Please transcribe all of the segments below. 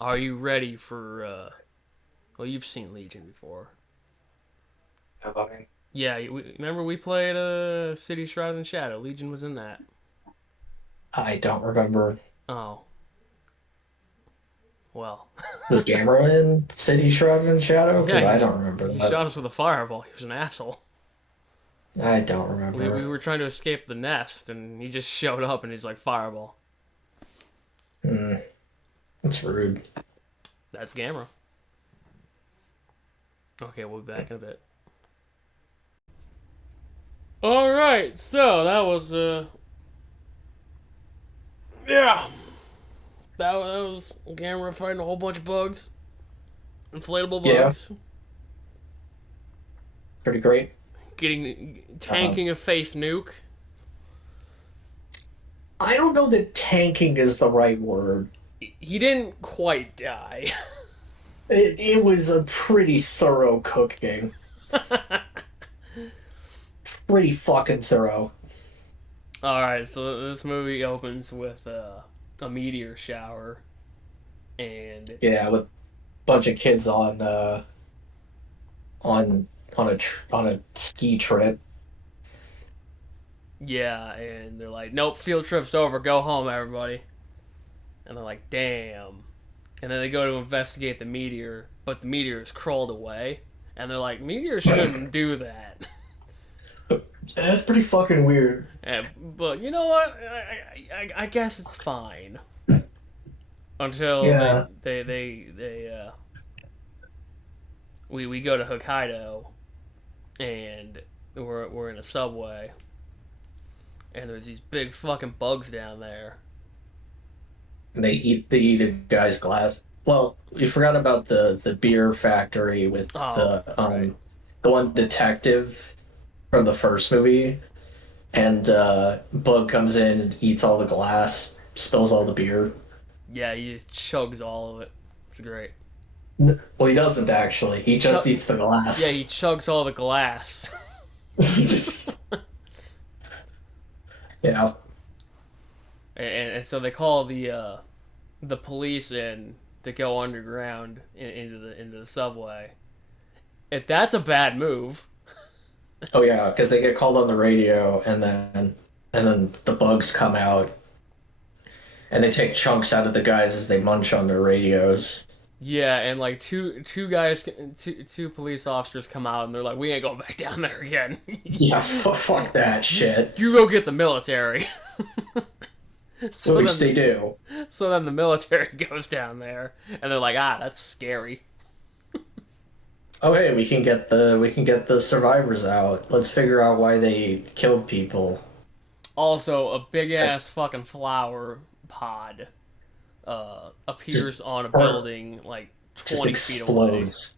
Are you ready for? Well, you've seen Legion before. How about me? Yeah, remember we played City Shroud and Shadow. Legion was in that. I don't remember. Oh, well. Was Gamera in City Shrouded in Shadow? Yeah, Because I don't remember he that. shot us with a fireball. He was an asshole. I don't We remember. were trying to escape the nest, and he just showed up, and he's like fireball. Hmm, that's rude. That's Gamera. Okay, we'll be back in a bit. All right, so that was yeah, that was Gamera fighting a whole bunch of bugs, inflatable Yeah, bugs, pretty great. getting Um, tanking a face nuke. I don't know that tanking is the right word. He didn't quite die. It was a pretty thorough cooking. Pretty fucking thorough. All right, so this movie opens with a meteor shower, and Yeah, with a bunch of kids on on a ski trip. yeah, and they're like, "Nope, field trip's over. Go home, everybody." And they're like, "Damn." And then they go to investigate the meteor, but the meteor is crawled away, and they're like, "Meteors shouldn't do that." That's pretty fucking weird. But you know what? I guess it's fine until Yeah. we go to Hokkaido, and we're in a subway, and there's these big fucking bugs down there. They eat a guy's glass. Well, you forgot about the beer factory with Oh, right. the one detective from the first movie, and Bug comes in and eats all the glass, spills all the beer. Yeah, he just chugs all of it. It's great. Well, he doesn't actually. He just Chug. eats the Yeah, glass. he chugs all the glass. He just yeah. And so they call the police in to go underground into the subway. If that's a bad move, Oh yeah, because they get called on the radio, and then the bugs come out, and they take chunks out of the guys as they munch on their radios. yeah, and like two guys, two police officers come out and they're like, "We ain't going back down there again. Yeah, fuck that shit. You go get the military." so Which they then, do. so then the military goes down there, and they're like, "Ah, that's scary." Oh hey, we can get the survivors out. Let's figure out why they killed people. Also, a big Like, ass fucking flower pod just appears on a burn, building like just 20 feet away. explodes.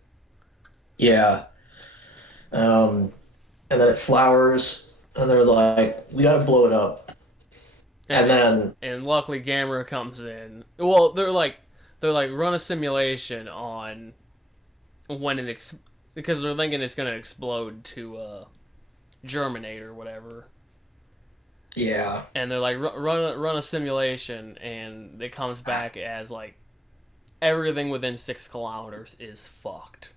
Yeah. Um, and then it flowers, and they're like, we gotta blow it up. And And then and luckily Gamera comes in. Well, they're like run a simulation on when because they're thinking it's gonna explode to germinate or whatever. yeah. And they're like run a simulation, and it comes back as like everything within 6 kilometers is fucked.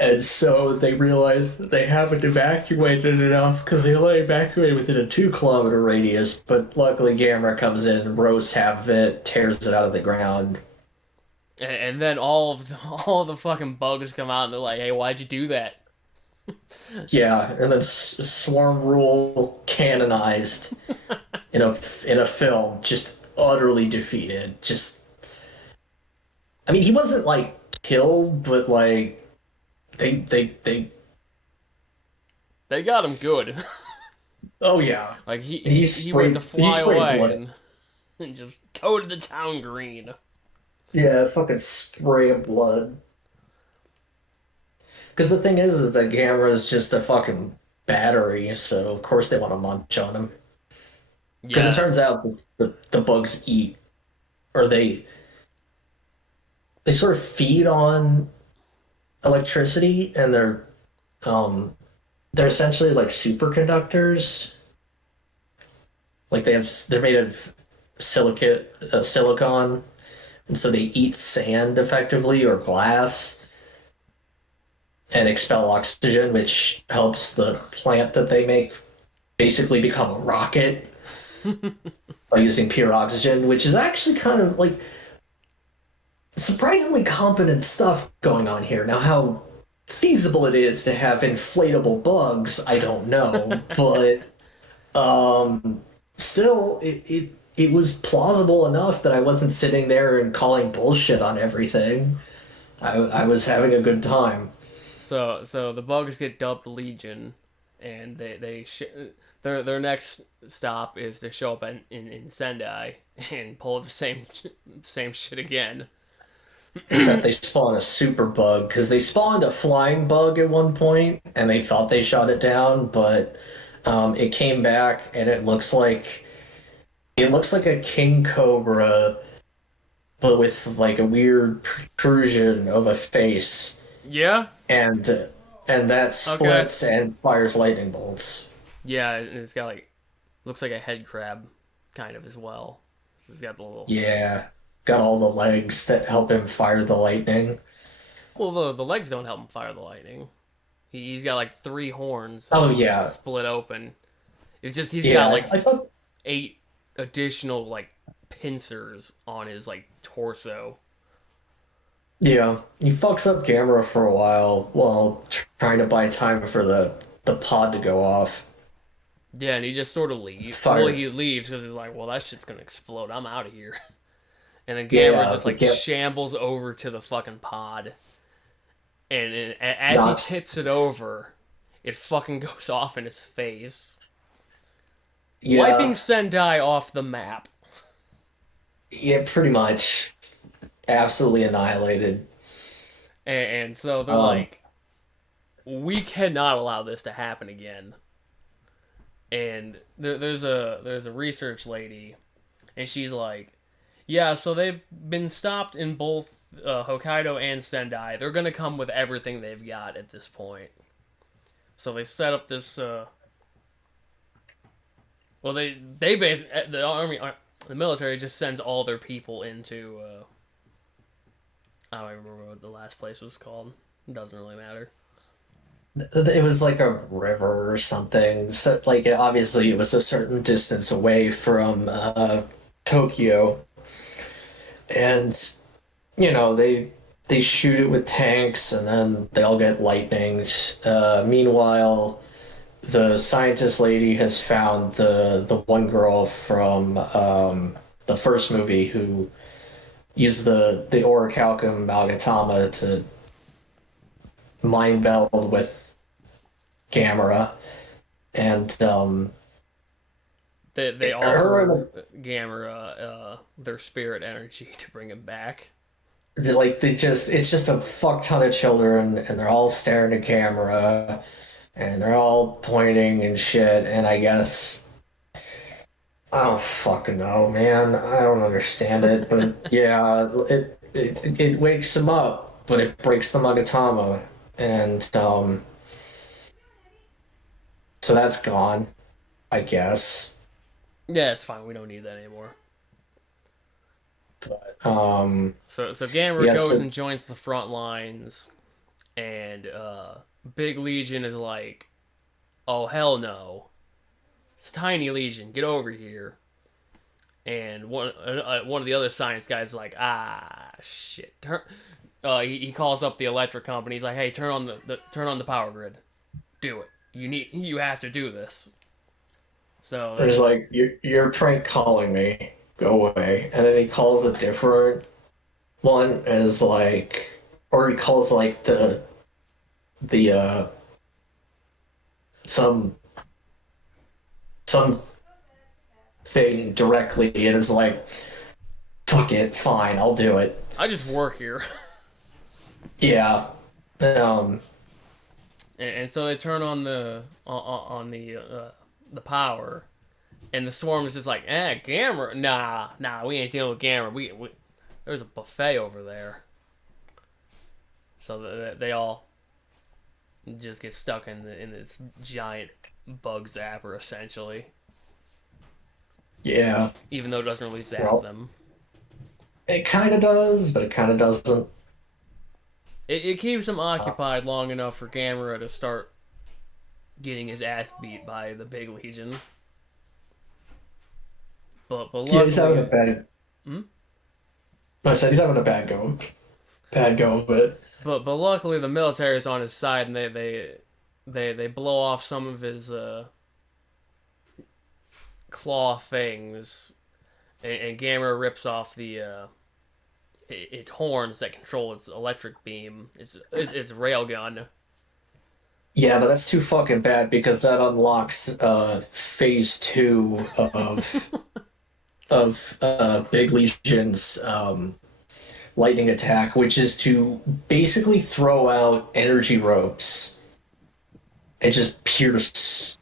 And so they realize that they haven't evacuated enough because they only evacuated within a 2 kilometer radius. But luckily, Gamera comes in, roasts half of it, tears it out of the ground. And then all of the fucking bugs come out and they're like, "Hey, why'd you do that?" Yeah, and then Swarm Rule canonized in a film, just utterly defeated. Just, I mean, he wasn't like killed, but like they. They got him good. Oh yeah, Like he went to he fly sprayed away blood. and just coated the town green. Yeah, fucking spray of blood. Because the thing is that Gamera's just a fucking battery, so of course they want to munch on him. Because it Yeah, turns out that the bugs eat, or they sort of feed on electricity, and um they're essentially like superconductors. Like they're made of silicon, and so they eat sand effectively or glass and expel oxygen, which helps the plant that they make basically become a rocket by using pure oxygen, which is actually kind of like surprisingly competent stuff going on here. Now, how feasible it is to have inflatable bugs, I don't know, but still, it was plausible enough that I wasn't sitting there and calling bullshit on everything. I was having a good time. So the bugs get dubbed Legion, and their next stop is to show up in Sendai and pull the same shit again. Except they spawn a super bug because they spawned a flying bug at one point and they thought they shot it down, but it came back and it looks like a king cobra, but with like a weird protrusion of a face, Yeah. and and that Okay. splits and fires lightning bolts. Yeah, and it's got like looks like a head crab, kind of as well. So it's got the little. Yeah, got all the legs that help him fire the lightning. Well, the legs don't help him fire the lightning. He's got like three horns Oh that yeah, split open. It's just he's got yeah. like I thought eight additional like pincers on his like torso. Yeah, he fucks up Gamera for a while while trying to buy time for the pod to go off. Yeah, and he just sort of leaves. Well, Fire. he leaves because he's like, "Well, that shit's gonna explode. I'm out of here." And then Gamera Yeah, just but like get shambles over to the fucking pod, and as he not. tips it over, it fucking goes off in his face, wiping Yeah, Sendai off the map. yeah, pretty much. Absolutely annihilated. And so they're Um, like, "We cannot allow this to happen again." And there's a research lady, and she's like, "Yeah, so they've been stopped in both Hokkaido and Sendai. They're gonna come with everything they've got at this point." So they set up this. Well, they basically the army, the military just sends all their people into. I don't even remember what the last place was called. It doesn't really matter. it was like a river or something. So, like, obviously, it was a certain distance away from Tokyo, and they shoot it with tanks, and then they all get lightninged. Meanwhile, the scientist lady has found the one girl from the first movie who used the orichalcum amalgatama to mind meld with Gamera, and They her offer Gamera their spirit energy to bring him back. like they just it's just a fuck ton of children, and they're all staring at camera, and they're all pointing and shit, and I guess. I don't fucking know, man. I don't understand it, but yeah, it wakes them up, but it breaks the Magatama, and so that's gone, I guess. Yeah, it's fine. We don't need that anymore. But So Gamera yes, goes and joins the front lines, and Big Legion is like, "Oh hell no, it's Tiny Legion, get over here." And one of the other science guys is like, "Ah shit." He calls up the electric company. He's like, "Hey, turn on the power grid. Do it. You have to do this." So there's like you're prank calling me, go away, and then he calls a different one as like, or he calls like the some some thing directly and is like, fuck it, fine, I'll do it. I just work here. Yeah. Um, And so they turn on the power, and the swarm is just like, Gamera, nah, we ain't dealing with Gamera. We there's a buffet over there. So they all just get stuck in this giant bug zapper essentially, yeah. even though it doesn't really zap Well, them. It kind of does, but it kind of doesn't. It keeps him Uh, occupied long enough for Gamera to start getting his ass beat by the Big Legion. But yeah, he's having a luckily, bad. hmm? I said he's having a bad go of it. But luckily the military is on his side, and they blow off some of his claw things, and Gamera rips off the its horns that control its electric beam. It's railgun. Yeah, but that's too fucking bad because that unlocks phase two of Big Legion's lightning attack, which is to basically throw out energy ropes and just pierce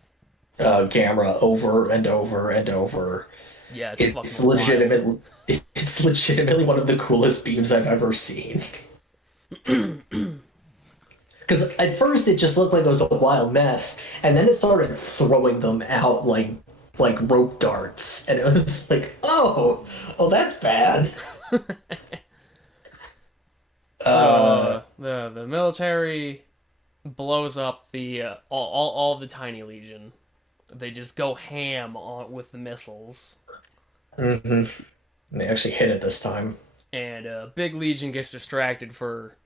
Gamera over and over and over. Yeah, it's It's fucking wild. legitimate. It's legitimately one of the coolest beams I've ever seen. Because at first it just looked like it was a wild mess, and then it started throwing them out like rope darts, and it was like, oh, that's bad. So Uh, the military blows up the all the tiny legion. They just go ham on with the missiles, hmm They actually hit it this time. and Big Legion gets distracted for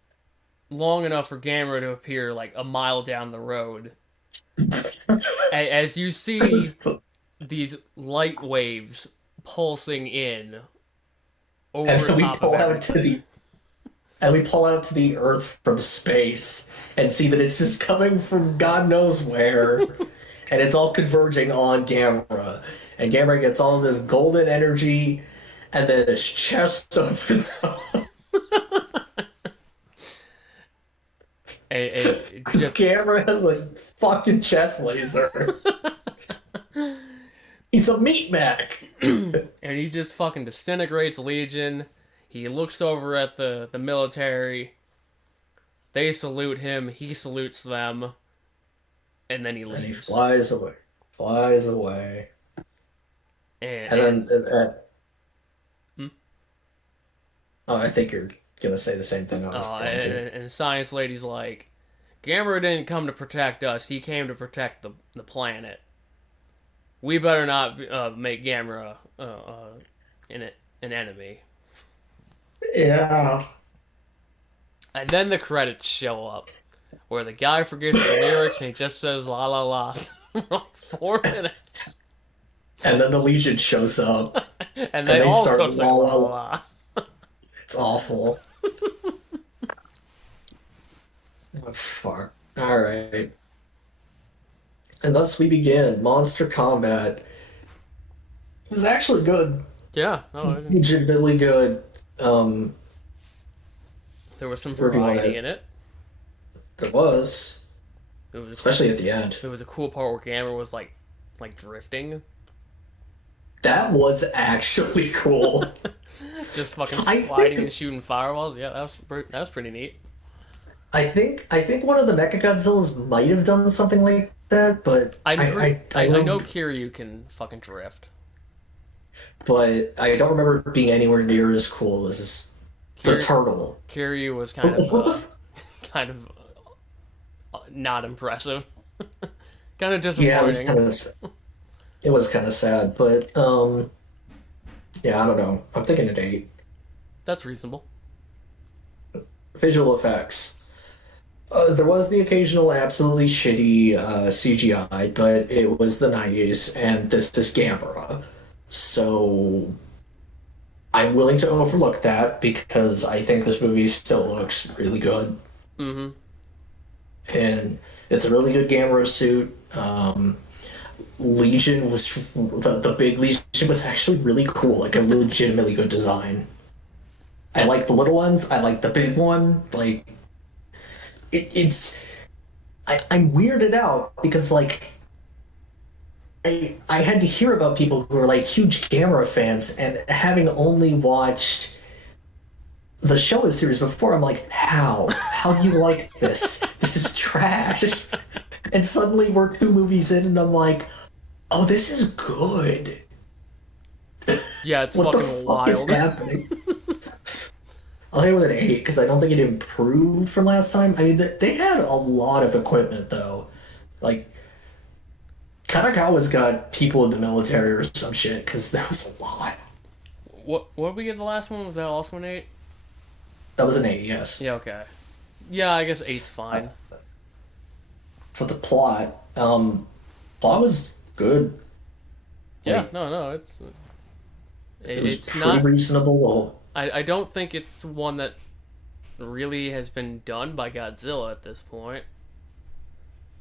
long enough for Gamera to appear like a mile down the road. As you see these light waves pulsing in And over then top of everything. we pull out to the Earth from space and see that it's just coming from God knows where, and it's all converging on Gamera. And Gamera gets all of this golden energy, and then his chest opens up. And Because just Gamera has a fucking chest laser. He's a meat mech. and he just fucking disintegrates Legion. He looks over at the military. They salute him. He salutes them, and then he And he leaves. flies away. Flies away. And And and then, hmm? oh, I think you're gonna say the same thing I was going to. and Science Lady's like, Gamera didn't come to protect us. He came to protect the planet. We better not make Gamera an an enemy. Yeah. And then the credits show up, where the guy forgets the lyrics and he just says la la la for like 4 minutes. And then the Legion shows up, And and they they start also say la la la la. la. It's awful. Oh, fuck. All right. And thus we begin. Monster Combat. It was actually good. Yeah, no, Legitimately good. Um, there was some where do you want variety to? in it. There was, It was a cool. especially at the end. There was a cool part where Gamera was like drifting, That was actually cool. just fucking I sliding and think shooting fireballs. Yeah, that was pretty neat. I think one of the Mechagodzillas might have done something like that, but I'm pretty. I I know don't Kiryu can fucking drift. but I don't remember it being anywhere near as cool as the Kiryu, turtle. Kiryu was What the kind of not impressive. Kind of Yeah, disappointing. it was kind of sad, but yeah, I don't know. I'm thinking an 8. That's reasonable. Visual effects. There was the occasional absolutely shitty CGI, but it was the 90s, and this is Gamera. So I'm willing to overlook that because I think this movie still looks really good. Mm-hmm. And it's a really good Gamera suit. Legion was the big Legion was actually really cool, like a legitimately good design. I like the little ones. I like the big one. Like it's I'm weirded out because like I had to hear about people who are like huge Gamera fans and having only watched the show series before, I'm like, how do you like this? This is trash. And suddenly we're 2 movies in, and I'm like, oh, this is good. Yeah, it's What the fucking fuck is wild. happening? I'll hit it with an 8 because I don't think it improved from last time. I mean, they had a lot of equipment though. Like Kanagawa's got people in the military or some shit because that was a lot. What did we get the last one? Was that also an 8? That was an 8, yes. Yeah, okay. Yeah, I guess eight's Uh, fine. for the plot, plot was good. Yeah, Like no, it was it's pretty not. reasonable. I don't think it's one that really has been done by Godzilla at this point.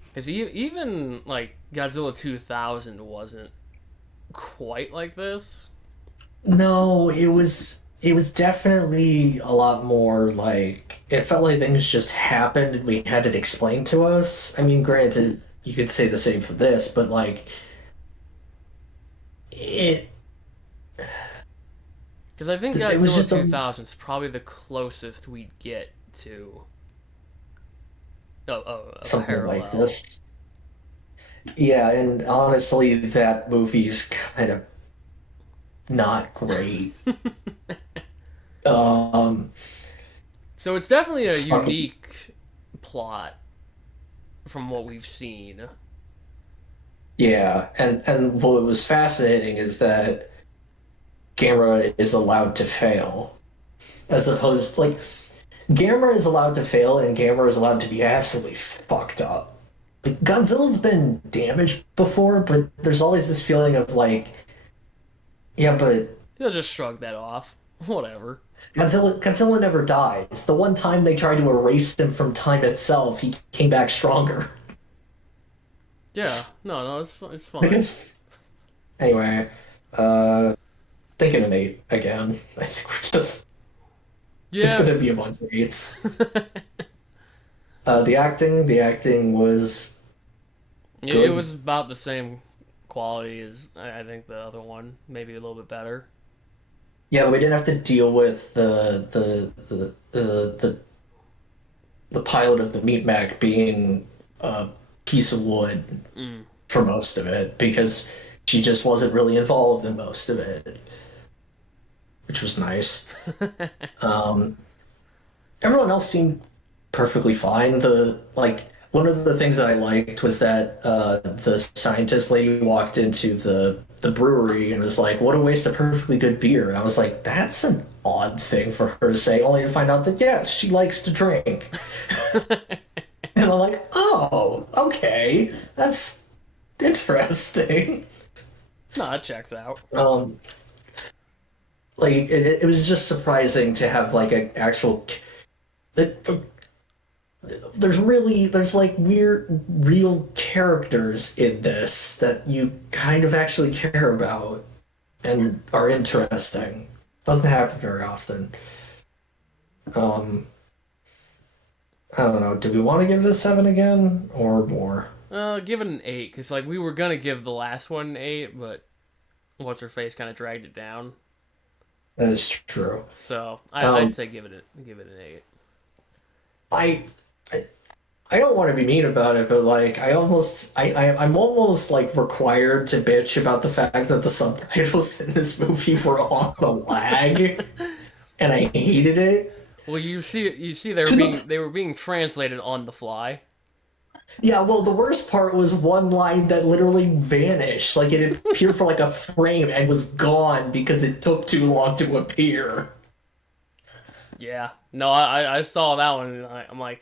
Because even like Godzilla 2000 wasn't quite like this. No, it was definitely a lot more like it felt like things just happened and we had it explained to us. I mean, granted, you could say the same for this, but like it Because I think it was Godzilla just 2000 is probably the closest we'd get to a something like parallel. this. Yeah, and honestly, that movie's kind of not great. Um, So it's definitely a fucking unique plot from what we've seen. yeah, and what was fascinating is that Gamera is allowed to fail, as opposed like Gamera is allowed to fail and Gamera is allowed to be absolutely fucked up. Like Godzilla's been damaged before, but there's always this feeling of like, yeah, but They'll just shrug that off. Whatever. Godzilla never dies. The one time they tried to erase him from time itself, he came back stronger. Yeah, no, it's I fine. guess anyway, uh thinking an 8 again. I think we're just it's Yeah, gonna be a bunch of eights. The acting was it good. was about the same quality as I think the other one, maybe a little bit better. Yeah, we didn't have to deal with the pilot of the meat Mac being a piece of wood Mm. for most of it because she just wasn't really involved in most of it, which was nice. Um, Everyone else seemed perfectly fine. The like one of the things that I liked was that the scientist lady walked into the brewery and was like, "What a waste of perfectly good beer." And I was like, "That's an odd thing for her to say," only to find out that yes, she likes to drink. And I'm like, "Oh, okay, that's interesting." No, it checks out. Um, like it was just surprising to have like an actual. It, there's like weird real characters in this that you kind of actually care about and are interesting. Doesn't happen very often. Um, I don't know. Do we want to give it a 7 again or more? Give it an 8 because like we were gonna give the last one an 8, but what's her face kind of dragged it down. That is true. So I'd Um, say give it an 8. I, I I don't want to be mean about it, but like I'm almost like required to bitch about the fact that the subtitles in this movie were on a lag, and I hated it. Well, you see To the they were being translated on the fly. Yeah, well, the worst part was one line that literally vanished. Like it appeared for like a frame and was gone because it took too long to appear. Yeah. No, I saw that one. And I'm like,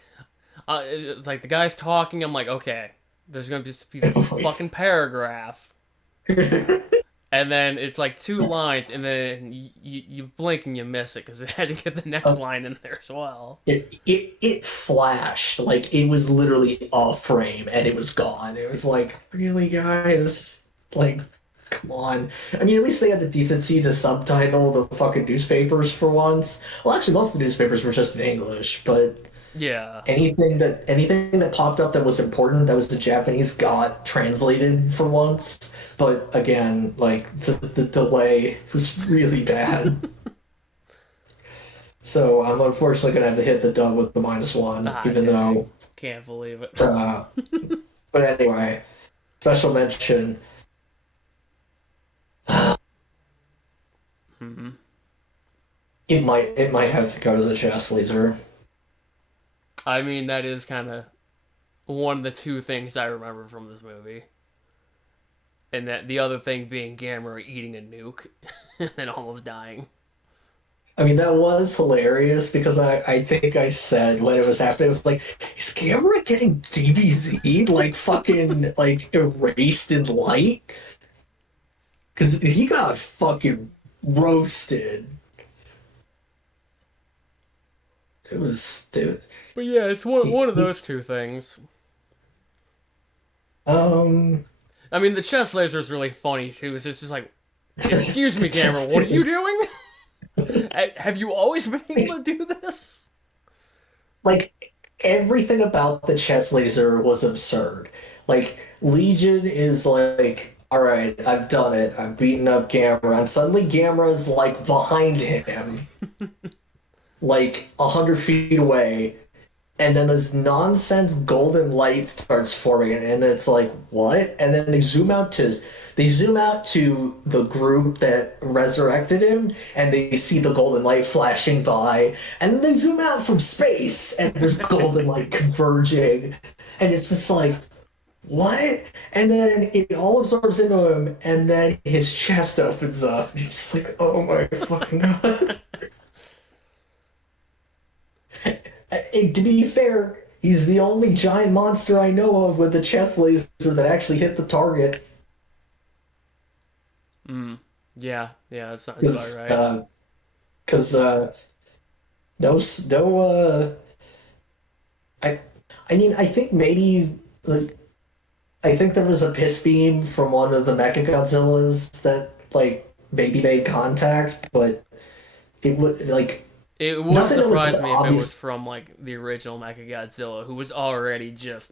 it's like the guy's talking. I'm like, okay, there's gonna just be this fucking paragraph, and then it's like two lines, and then you blink and you miss it because it had to get the next line in there as well. It flashed like it was literally a frame and it was gone. It was like, really, guys? Like, come on. I mean, at least they had the decency to subtitle the fucking newspapers for once. Well, actually, most of the newspapers were just in English, but Yeah. anything that popped up that was important that was the Japanese got translated for once. But again, like the delay was really bad. So I'm unfortunately gonna have to hit the dub with the -1, Ah, even dang. though Can't believe it. uh but anyway, special mention. Hmm. it might have to go to the chest laser. I mean, that is kind of one of the two things I remember from this movie. And that the other thing being Gamera eating a nuke and almost dying. I mean, that was hilarious because I think I said when it was happening, it was like, is Gamera getting DBZ'd like fucking like erased in light? Because he got fucking roasted. It was, dude. But yeah, it's He, one of he, those two things. um, I mean, the chest laser is really funny too. It's just like, excuse me, Gamera, just what are you doing? Have you always been able to do this? like everything about the chest laser was absurd. Like Legion is like, all right, I've done it. I've beaten up Gamera, and suddenly Gamera's like behind him, like 100 feet away, and then this nonsense golden light starts forming, and it's like, what? And then they zoom out to the group that resurrected him, and they see the golden light flashing by, and then they zoom out from space, and there's golden light converging, and it's just like, what? And then it all absorbs into him, and then his chest opens up. And you're just like, oh my fucking god. And to be fair, he's the only giant monster I know of with a chest laser that actually hit the target. Mm. Yeah, yeah, that sounds Because, about right. because, no, no, I, I mean, I think maybe, like, I think there was a piss beam from one of the Mecha Godzillas that, like, maybe made contact, but it would, like, It wouldn't nothing that was surprise me if it was obvious. from like the original Mechagodzilla, who was already just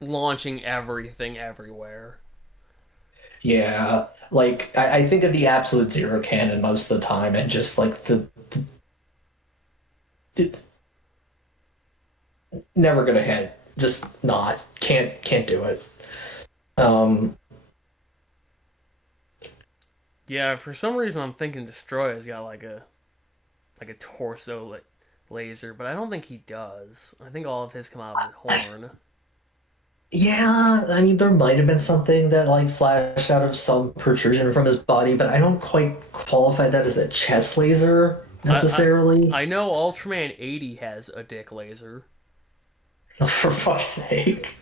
launching everything everywhere. Yeah, like I think of the absolute zero cannon most of the time, and just like the never gonna hit, just not can't do it. Um, Yeah, for some reason I'm thinking Destroyer's got like a torso laser, but I don't think he does. I think all of his come out of his I, horn. yeah, I mean there might have been something that like flashed out of some protrusion from his body, but I don't quite qualify that as a chest laser I necessarily. I know Ultraman 80 has a dick laser. For fuck's sake,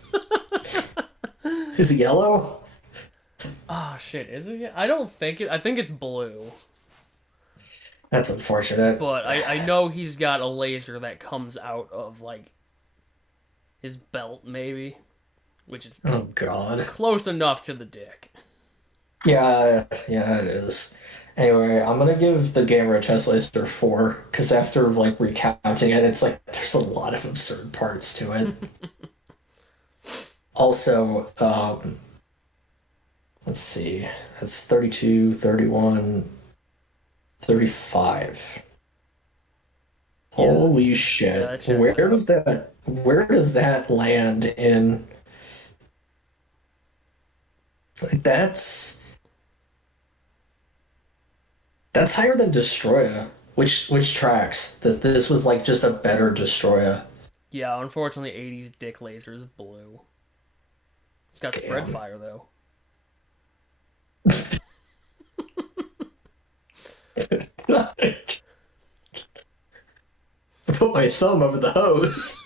is he yellow? Oh shit, is it? I don't think it. I think it's blue. That's unfortunate. But I know he's got a laser that comes out of like his belt maybe, which is Oh God. close enough to the dick. Yeah, yeah, it is. Anyway, I'm gonna give the Gamera chess laser 4 because after like recounting it, it's like there's a lot of absurd parts to it. Also, let's see, that's 32, 31, 35. Yeah, Holy yeah, shit. that checks out. Where does that land in like that's higher than Destroya, which tracks. This was like just a better Destroya. Yeah, unfortunately, 80's dick laser is blue. It's got spread Damn. fire though. Put my thumb over the hose.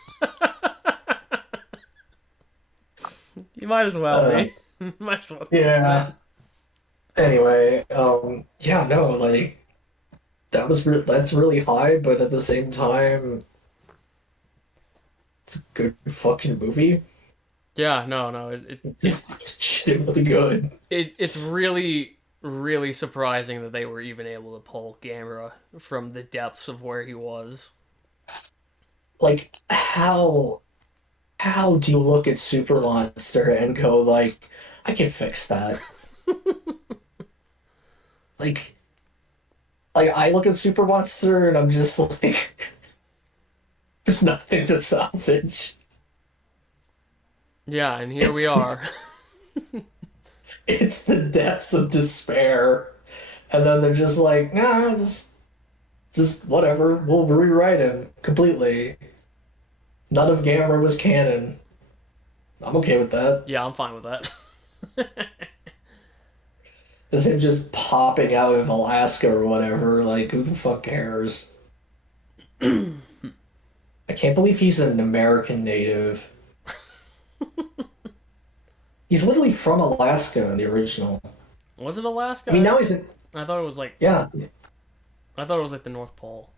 You might as well Uh, be. Might as well be doing yeah. that. Anyway, yeah, no, like that's really high, but at the same time, it's a good fucking movie. Yeah, no, no, It's legitimately good. it's really surprising that they were even able to pull Gamera from the depths of where he was. Like how do you look at Super Monster and go like, I can fix that? Like I look at Super Monster and I'm just like, there's nothing to salvage. Yeah, and here we It's are. it's the depths of despair, and then they're just like, nah, just Just whatever. We'll rewrite him completely. None of Gamera was canon. I'm okay with that. Yeah, I'm fine with that. Is him just popping out of Alaska or whatever. Like, who the fuck cares? I can't believe he's an American native. He's literally from Alaska in the original. Was it Alaska? I mean, now he's in. I thought it was like Yeah, I thought it was like the North Pole.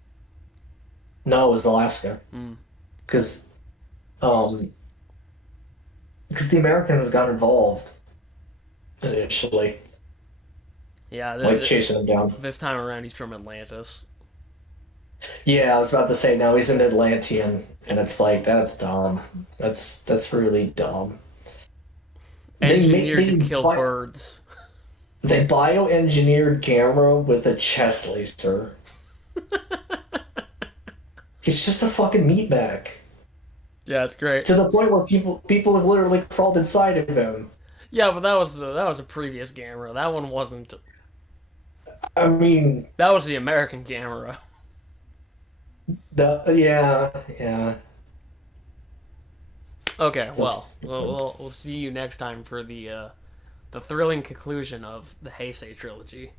no, it was Alaska. Mm. Because, um, because the Americans got involved initially, Yeah, like chasing him down. this time around he's from Atlantis. Yeah, I was about to say now he's an Atlantean, and it's like that's dumb. That's really dumb. Engineered to They kill birds. they bioengineered Gamera with a chest laser. He's just a fucking meatbag. Yeah, it's great. To the point where people have literally crawled inside of him. Yeah, but that was a previous Gamera. That one wasn't. I mean, That was the American Gamera. yeah. Okay, well, That's- we'll see you next time for the thrilling conclusion of the Heisei trilogy.